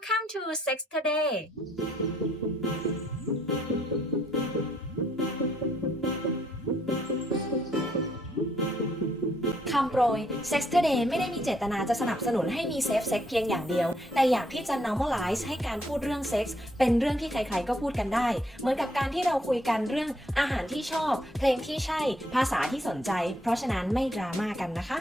Welcome to Sex Today คำโปรย Sex Today ไม่ได้มีเจตนาจะสนับสนุนให้มีเซฟเซ็กเพียงอย่างเดียว แต่อยากที่จะ normalize ให้การพูดเรื่องเซ็กส์เป็นเรื่องที่ใครๆก็พูดกันได้ เหมือนกับการที่เราคุยกันเรื่องอาหารที่ชอบ เพลงที่ใช่ภาษาที่สนใจ เพราะฉะนั้นไม่ดราม่ากันนะคะ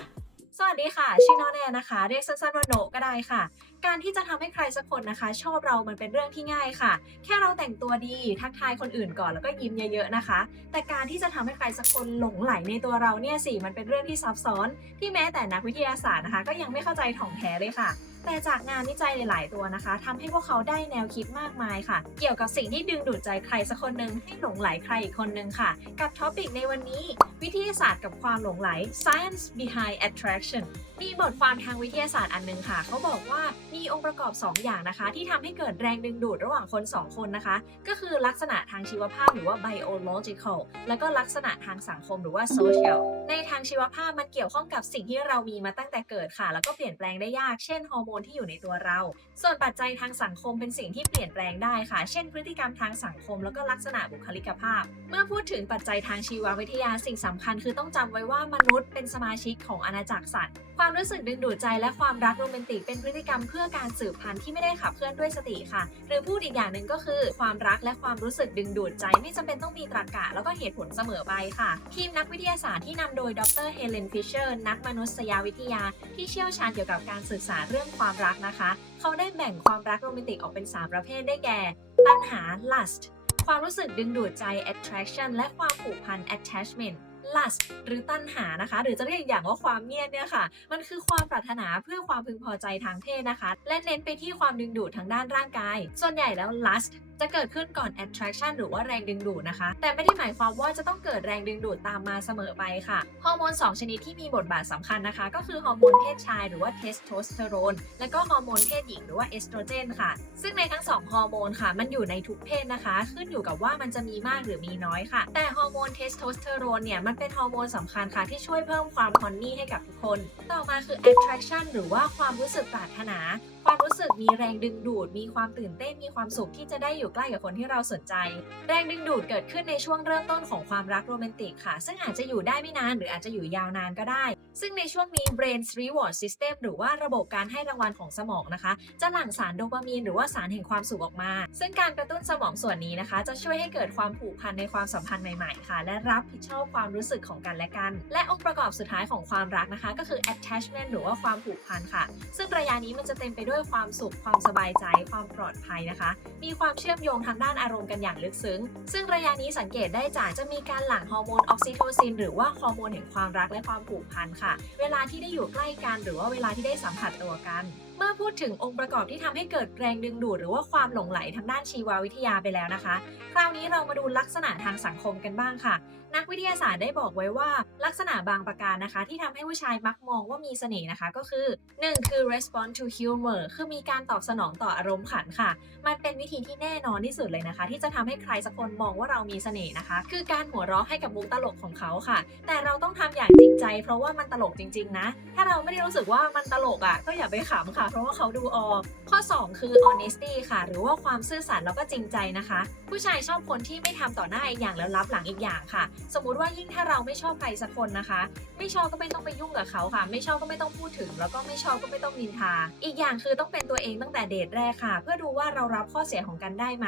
สวัสดีค่ะ ชื่อน้องแนนนะคะ เรียกสั้นๆว่าโนก็ได้ค่ะ การที่จะทำให้ใครสักคนนะคะ ชอบเรามันเป็นเรื่องที่ง่ายค่ะ แค่เราแต่งตัวดีทักทายคนอื่นก่อนแล้วก็ยิ้มเยอะๆนะคะ แต่การที่จะทำให้ใครสักคนหลงไหลในตัวเราเนี่ยสิมันเป็นเรื่องที่ซับซ้อน ที่แม้แต่นักวิทยาศาสตร์นะคะ ก็ยังไม่เข้าใจถ่องแท้เลยค่ะ แต่จากงานวิจัยหลาย ๆ ตัวนะคะทำให้พวกเขาได้แนวคิดมากมายค่ะ เกี่ยวกับสิ่งที่ดึงดูดใจใครสักคนหนึ่งให้หลงไหลใครอีกคนหนึ่งค่ะ กับท็อปิกในวันนี้ วิทยาศาสตร์กับความหลงไหล science behind attraction มีบทความทางวิทยาศาสตร์อันหนึงค่ะ เขาบอกว่ามีองค์ประกอบ 2 อย่างนะคะ ที่ทำให้เกิดแรงดึงดูดระหว่างคน 2 คนนะคะ ก็คือลักษณะทางชีวภาพหรือว่า biological แล้วก็ลักษณะทางสังคมหรือว่า social ในทางชีวภาพมันเกี่ยวข้องกับสิ่งที่เรามีมาตั้งแต่เกิดค่ะ แล้วก็เปลี่ยนแปลงได้ยากเช่นฮอร์โมนที่อยู่ในตัวเรา ส่วนปัจจัยทางสังคมเป็นสิ่งที่เปลี่ยนแปลงได้ค่ะ เช่น พฤติกรรมทางสังคมแล้วก็ลักษณะบุคลิกภาพ เมื่อพูดถึงปัจจัยทางชีววิทยาสิ่งสำคัญ คือต้องจำไว้ว่ามนุษย์เป็นสมาชิกของอาณาจักรสัตว์ ความรู้สึกดึงดูดใจและความรักโรแมนติกเป็นพฤติกรรมเพื่อการสืบพันธุ์ที่ไม่ได้ขับเคลื่อนด้วยสติค่ะ หรือพูดอีกอย่างหนึ่งก็คือ ความรักและความรู้สึกดึงดูดใจไม่จำเป็นต้องมีตรรกะแล้วก็เหตุผลเสมอไปค่ะ ทีมนักวิทยาศาสตร์ที่นำโดยดรเฮเลนฟิชเชอร์นักมนุษยวิทยา ที่เชี่ยวชาญเกี่ยวกับการศึกษาเรื่องความรักนะคะ เขาได้แบ่งความรักโรแมนติกออกเป็น 3 ประเภทได้แก่ ตัณหา lust ความรู้สึกดึงดูดใจ attraction และความผูกพัน attachment lust หรือตัณหานะคะ หรือจะเรียกอย่างว่าความเมียนเนี่ยค่ะ มันคือความปรารถนาเพื่อความพึงพอใจทางเพศนะคะ และเน้นไปที่ความดึงดูดทางด้านร่างกาย ส่วนใหญ่แล้ว lust จะเกิดขึ้นก่อน attraction หรือว่าแรงดึงดูดนะคะ แต่ไม่ได้หมายความว่าจะต้องเกิดแรงดึงดูดตามมาเสมอไปค่ะ ฮอร์โมน 2 ชนิดที่มีบทบาทสำคัญนะคะ ก็คือฮอร์โมนเพศชายหรือว่าเทสโทสเตอโรน และก็ฮอร์โมนเพศหญิงหรือว่าเอสโตรเจนค่ะ ซึ่งในทั้ง 2 ฮอร์โมนค่ะ มันอยู่ในทุกเพศนะคะ ขึ้นอยู่กับว่ามันจะมีมากหรือมีน้อยค่ะ แต่ฮอร์โมนเทสโทสเตอโรนเนี่ย มันเป็นฮอร์โมนสำคัญค่ะที่ช่วยเพิ่มความฮอนนี่ให้กับทุกคน ต่อมาคือ attraction หรือว่าความรู้สึกปรารถนา ความรู้สึกมีแรงดึงดูด มีความตื่นเต้น มีความสุขที่จะได้อยู่ใกล้กับคนที่เราสนใจ แรงดึงดูดเกิดขึ้นในช่วงเริ่มต้นของความรักโรแมนติกค่ะ ซึ่งอาจจะอยู่ได้ไม่นานหรืออาจจะอยู่ยาวนานก็ได้ ซึ่งในช่วงนี้ brain reward system หรือว่าระบบการให้รางวัลของสมองนะคะ จะหลั่งสารโดปามีน หรือว่าสารแห่งความสุขออกมา ซึ่งการกระตุ้นสมองส่วนนี้นะคะ จะช่วยให้เกิดความผูกพันในความสัมพันธ์ใหม่ๆค่ะ และรับผิดชอบความรู้สึกของกันและกัน และองค์ประกอบสุดท้ายของความรักนะคะ ก็คือ attachment หรือว่าความผูกพันค่ะ ซึ่งระยะนี้มันจะเต็มไปด้วยความสุข ความสบายใจ ความปลอดภัยนะคะ มีความเชื่อมโยงทางด้านอารมณ์กันอย่างลึกซึ้ง ซึ่งระยะนี้สังเกตได้จากจะมีการหลั่งฮอร์โมนออกซิโทซิน หรือว่าฮอร์โมนแห่งความรักและความผูกพันค่ะเวลาที่ได้อยู่ใกล้กัน หรือว่าเวลาที่ได้สัมผัสตัวกัน เมื่อพูดถึงองค์ประกอบที่ทำให้เกิดแรงดึงดูดหรือว่าความหลงไหลทางด้านชีววิทยาไปแล้วนะคะ คราวนี้เรามาดูลักษณะทางสังคมกันบ้างค่ะนักวิทยาศาสตร์ได้บอกไว้ว่าลักษณะบางประการนะคะ ที่ทำให้ผู้ชายมักมองว่ามีเสน่ห์นะคะ ก็คือ 1. คือ respond to humor คือมีการตอบสนองต่ออารมณ์ขันค่ะ มันเป็นวิธีที่แน่นอนที่สุดเลยนะคะ ที่จะทำให้ใครสักคนมองว่าเรามีเสน่ห์นะคะ คือการหัวเราะให้กับมุกตลกของเขาค่ะ แต่เราต้องทำอย่างจริงใจ เพราะว่ามันตลกจริง ๆ นะ ถ้าเราไม่ได้รู้สึกว่ามันตลกอะก็อย่าไปขำค่ะ เพราะว่าเขาดูออก ข้อ 2 คือ honesty ค่ะ หรือว่าความซื่อสัตย์แล้วก็จริงใจนะคะ ผู้ชายชอบคนที่ไม่ทำต่อหน้าอีกอย่างแล้วรับหลังอีกอย่างค่ะ สมมุติว่ายิ่งถ้าเราไม่ชอบใครสักคนนะคะ ไม่ชอบก็ไม่ต้องไปยุ่งกับเขาค่ะ ไม่ชอบก็ไม่ต้องพูดถึง แล้วก็ไม่ชอบก็ไม่ต้องนินทา อีกอย่างคือต้องเป็นตัวเองตั้งแต่เดทแรกค่ะ เพื่อดูว่าเรารับข้อเสียของกันได้ไหม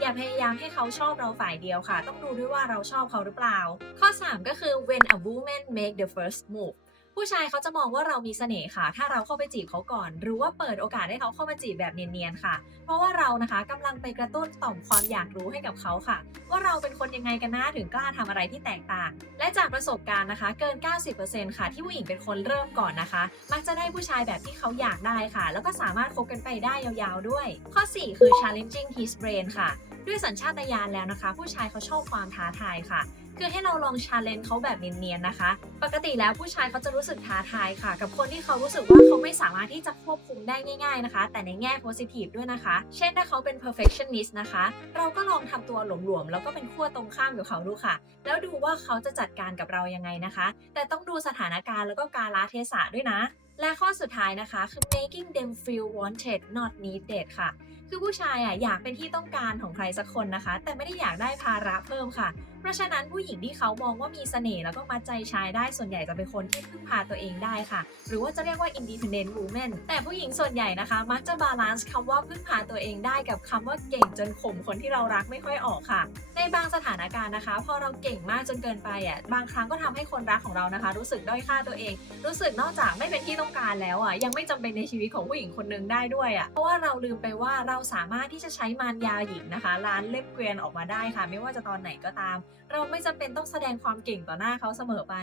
อย่าพยายามให้เขาชอบเราฝ่ายเดียวค่ะ ต้องดูด้วยว่าเราชอบเขาหรือเปล่า ข้อ 3 ก็คือ when a woman make the first move ผู้ชายเขาจะมองว่าเรามีเสน่ห์ค่ะ ถ้าเราเข้าไปจีบเขาก่อน หรือว่าเปิดโอกาสให้เขาเข้ามาจีบแบบเนียนๆค่ะ เพราะว่าเรานะคะกำลังไปกระตุ้นต่อมความอยากรู้ให้กับเขาค่ะ ว่าเราเป็นคนยังไงกันนะถึงกล้าทำอะไรที่แตกต่าง และจากประสบการณ์นะคะ เกิน 90%ค่ะ ที่ผู้หญิงเป็นคนเริ่มก่อนนะคะ มักจะได้ผู้ชายแบบที่เขาอยากได้ค่ะ แล้วก็สามารถคบกันไปได้ยาวๆด้วย ข้อ 4 คือ challenging his brain ค่ะ ด้วยสัญชาตญาณแล้วนะคะ ผู้ชายเขาชอบความท้าทายค่ะ คือให้เราลองชาเลนจ์เขาแบบเนียนๆนะคะ ปกติแล้วผู้ชายเขาจะรู้สึกท้าทายค่ะ กับคนที่เขารู้สึกว่าเขาไม่สามารถที่จะควบคุมได้ง่าย ๆนะคะ แต่ในแง่ positive ด้วยนะคะ เช่นถ้าเขาเป็น perfectionist นะคะ เราก็ลองทำตัวหลวมๆแล้วก็เป็นขั้วตรงข้ามกับเขาดูค่ะ แล้วดูว่าเขาจะจัดการกับเรายังไงนะคะ แต่ต้องดูสถานการณ์แล้วก็การลเทศะด้วยนะและข้อสุดท้ายนะคะคือ making them feel wanted not needed ค่ะ คือผู้ชายอะอยากเป็นที่ต้องการของใครสักคนนะคะ แต่ไม่ได้อยากได้ภาระเพิ่มค่ะเพราะฉะนั้นผู้หญิงที่เขามองว่ามีเสน่ห์แล้วก็มัดใจชายได้ส่วนใหญ่จะเป็นคนที่พึ่งพาตัวเองได้ค่ะ หรือว่าจะเรียกว่า independent woman แต่ผู้หญิงส่วนใหญ่นะคะ มักจะบาลานซ์คำว่าพึ่งพาตัวเองได้กับคำว่าเก่งจนข่มคนที่เรารักไม่ค่อยออกค่ะ ในบางสถานการณ์นะคะ พอเราเก่งมากจนเกินไปอะบางครั้งก็ทำให้คนรักของเรานะคะ รู้สึกด้อยค่าตัวเอง รู้สึกนอกจากไม่เป็นที่ต้องการแล้วอะยังไม่จำเป็นในชีวิตของผู้หญิงคนหนึ่งได้ด้วยอะเพราะว่าเราลืมไปว่าเราสามารถที่จะใช้มารยาหญิงนะคะล้านเล็บเกวียนออกมาได้ค่ะ ไม่ว่าจะตอนไหนก็ตามเราไม่จำเป็นต้องแสดงความเก่งต่อหน้าเขาเสมอไป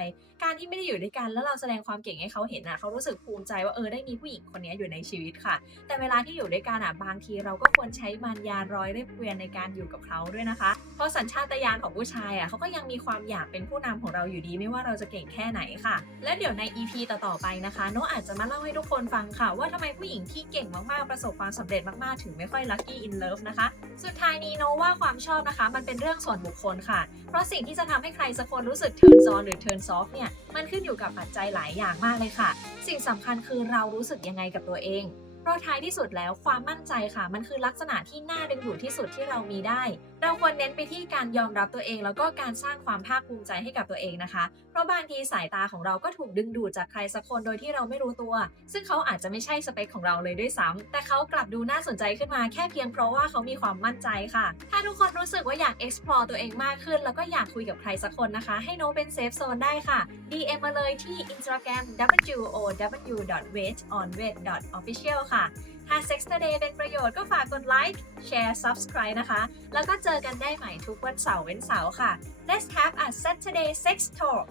การที่ไม่ได้อยู่ด้วยกันแล้วเราแสดงความเก่งให้เขาเห็นอะเขารู้สึกภูมิใจว่าเออได้มีผู้หญิงคนนี้อยู่ในชีวิตค่ะ แต่เวลาที่อยู่ด้วยกันอะบางทีเราก็ควรใช้มารยาร้อยเล็บเกวียนในการอยู่กับเขาด้วยนะคะ เพราะสัญชาตญาณของผู้ชายอะเขาก็ยังมีความอยากเป็นผู้นำของเราอยู่ดีไม่ว่าเราจะเก่งแค่ไหนค่ะ และเดี๋ยวใน EP ต่อๆไปนะคะโนอาจจะมาเล่าให้ทุกคนฟังค่ะ ว่าทำไมผู้หญิงที่เก่งมากๆประสบความสำเร็จมากๆถึงไม่ค่อย lucky in love นะคะ สุดท้ายนี้โนว่าความชอบนะคะ มันเป็นเรื่องส่วนบุคคลค่ะเพราะสิ่งที่จะทำให้ใครสักคนรู้สึกเทินซอนหรือเทิร์นซอฟเนี่ย มันขึ้นอยู่กับปัจจัยหลายอย่างมากเลยค่ะ สิ่งสำคัญคือเรารู้สึกยังไงกับตัวเองเพราะท้ายที่สุดแล้วความมั่นใจค่ะ มันคือลักษณะที่น่าดึงดูดที่สุดที่เรามีได้ เราควรเน้นไปที่การยอมรับตัวเอง แล้วก็การสร้างความภาคภูมิใจให้กับตัวเองนะคะ เพราะบางทีสายตาของเราก็ถูกดึงดูดจากใครสักคนโดยที่เราไม่รู้ตัว ซึ่งเขาอาจจะไม่ใช่สเปคของเราเลยด้วยซ้ำแต่เขากลับดูน่าสนใจขึ้นมาแค่เพียงเพราะว่าเขามีความมั่นใจค่ะ ถ้าทุกคนรู้สึกว่าอยาก explore ตัวเองมากขึ้น แล้วก็อยากคุยกับใครสักคนนะคะ ให้โนเป็นเซฟโซนได้ค่ะ DM มาเลยที่ Instagram wow.wait.on.wait.official ค่ะถ้า Sex Today เป็นประโยชน์ก็ฝากกดไลค์แชร์ Subscribe นะคะ แล้วก็เจอกันได้ใหม่ทุกวันเสาร์เว้นเสาร์ค่ะ Let's have a Saturday Sex Talk